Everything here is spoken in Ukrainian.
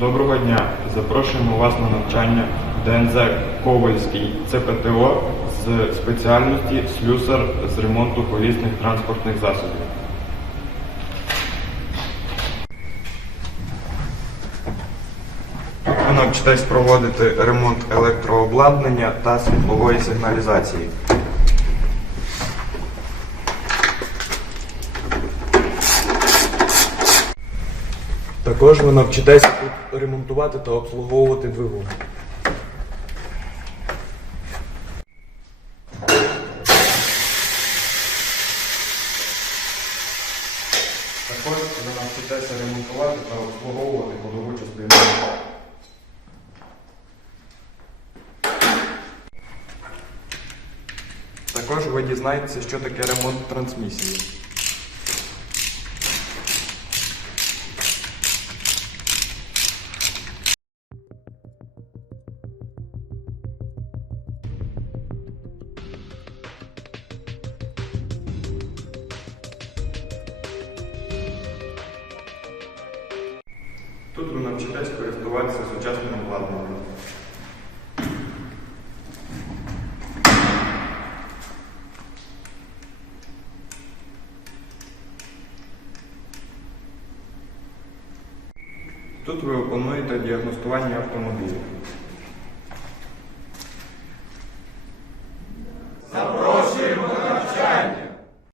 Доброго дня! Запрошуємо вас на навчання ДНЗ Ковальський ЦПТО з спеціальності слюсар з ремонту колісних транспортних засобів. Ви навчитесь проводити ремонт електрообладнання та світлової сигналізації. Також ви навчитесь тут ремонтувати та обслуговувати двигун. Також ви навчитеся ремонтувати та обслуговувати ходову частину. Також ви дізнаєтеся, що таке ремонт трансмісії. Тут ви навчитесь користуватися сучасним обладнанням. Тут ви опануєте діагностування автомобілів.